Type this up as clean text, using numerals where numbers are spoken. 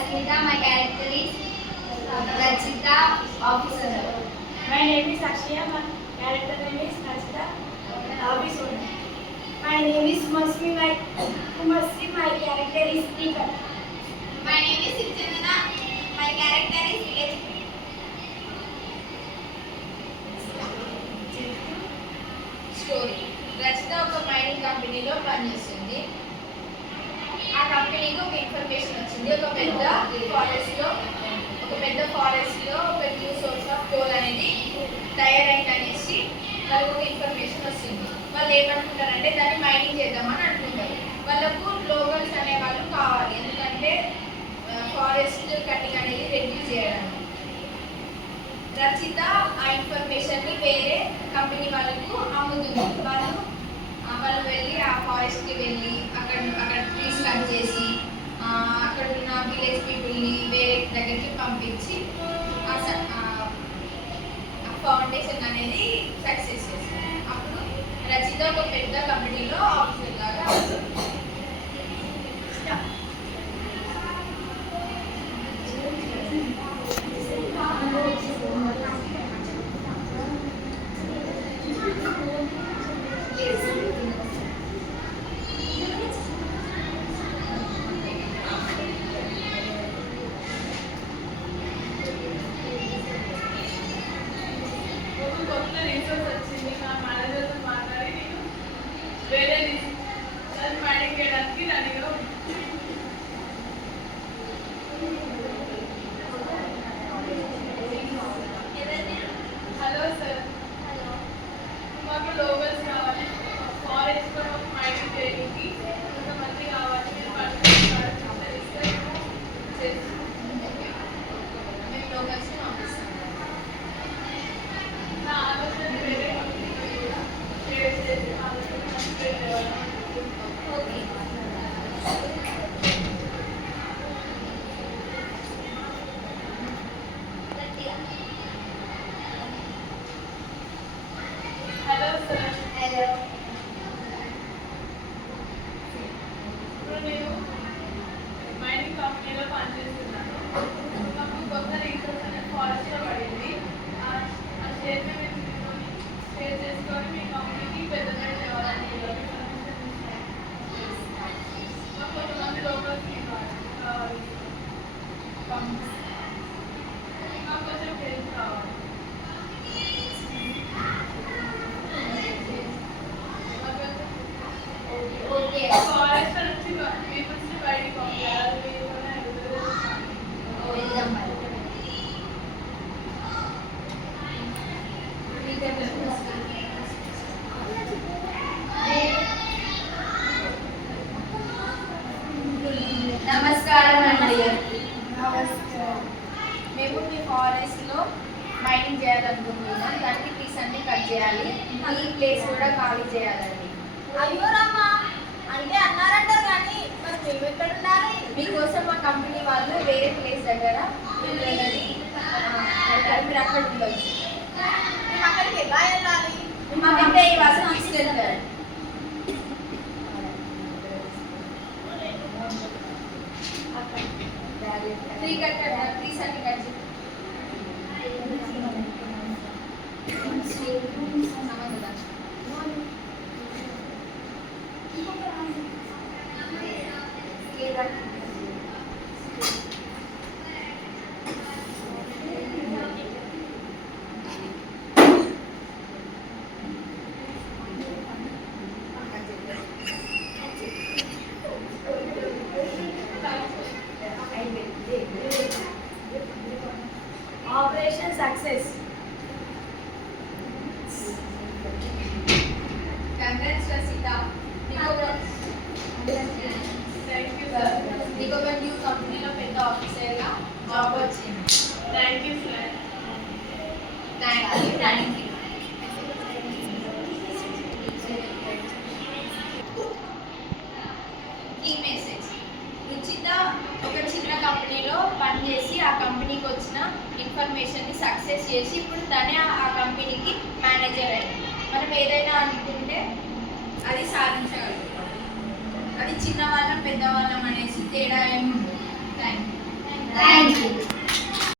Asmita. My character is Rachita, officer. My name is Akshaya. My character name is Rachita, office owner. My name is Masmi. My character is Tika. My name is Sichandana. My character is village. Story Rachitha ఒక mining కంపెనీలో పనిచేస్తుంది. ఆ కంపెనీకి ఒక information వచ్చింది. ఒక పెద్ద forest లో ఒక న్యూ సోర్స్ ఆఫ్ కోల్ అనేది తయారైంది అనేసి వాళ్ళకి ఒక ఇన్ఫర్మేషన్ వస్తుంది. వాళ్ళు ఏమనుకుంటారంటే దాన్ని మైనింగ్ చేద్దామని అనుకుంటారు. వాళ్ళకు లోకల్స్ అనే వాళ్ళు కావాలి, ఎందుకంటే ఫారెస్ట్ కటింగ్ అనేది రెడ్యూస్ చేయడానికి. రచిత ఆ ఇన్ఫర్మేషన్ ని వేరే కంపెనీ వాళ్ళకు అమ్ముతుంది. వాళ్ళు వెళ్ళి ఆ ఫారెస్ట్ కి వెళ్ళి అక్కడ ట్రీస్ కట్ చేసి అక్కడ ఉన్న విలేజ్ పీపుల్ని వేరే దగ్గరికి పంపించి ఆ ఫౌండేషన్ అనేది సక్సెస్ చేస్తుంది. అప్పుడు రచిత ఒక పెద్ద కంపెనీలో ఆఫీసర్ లాగా నమస్కారం అండి. మేము మీ ఫారెస్ట్ లో మైనింగ్ చేయాలనుకుంటున్నాం. దానికి ట్రీస్ అన్ని కట్ చేయాలి. ఈ ప్లేస్ కూడా ఖాళీ చేయాలండి. అయ్యో రామ్మా, అంటే అన్నారంటారు కానీ మరి మేము ఎక్కడ ఉండాలి? మీకోసం మా కంపెనీ వాళ్ళు వేరే ప్లేస్ దగ్గర మిమ్మల్ని మీరు అక్కడ ఉండొచ్చు. మేము అక్కడికి ఎలా వెళ్ళాలి? మా అబ్బాయి వాళ్ళు తీసుకెళ్తారు. ట్రీస్ అన్ని కట్ చేయాలి. Operation success. Congrats Rasita. Thank you sir. నీకు ఒక న్యూ కంపెనీలో పెద్ద ఆఫీసర్గా జాబ్ వచ్చింది. Thank you sir. Thank you. Key message. Ruchita ఒక చిన్న కంపెనీలో పనిచేసి ఆ కంపెనీకి వచ్చిన ఇన్ఫర్మేషన్ని సక్సెస్ చేసి ఇప్పుడు తనే ఆ కంపెనీకి మేనేజర్ అయింది. మనం ఏదైనా అనుకుంటే అది సాధించగలుగుతాం. అది చిన్నవాళ్ళం పెద్దవాళ్ళం అనేసి తేడా ఏమి ఉండదు. Thank you. Thank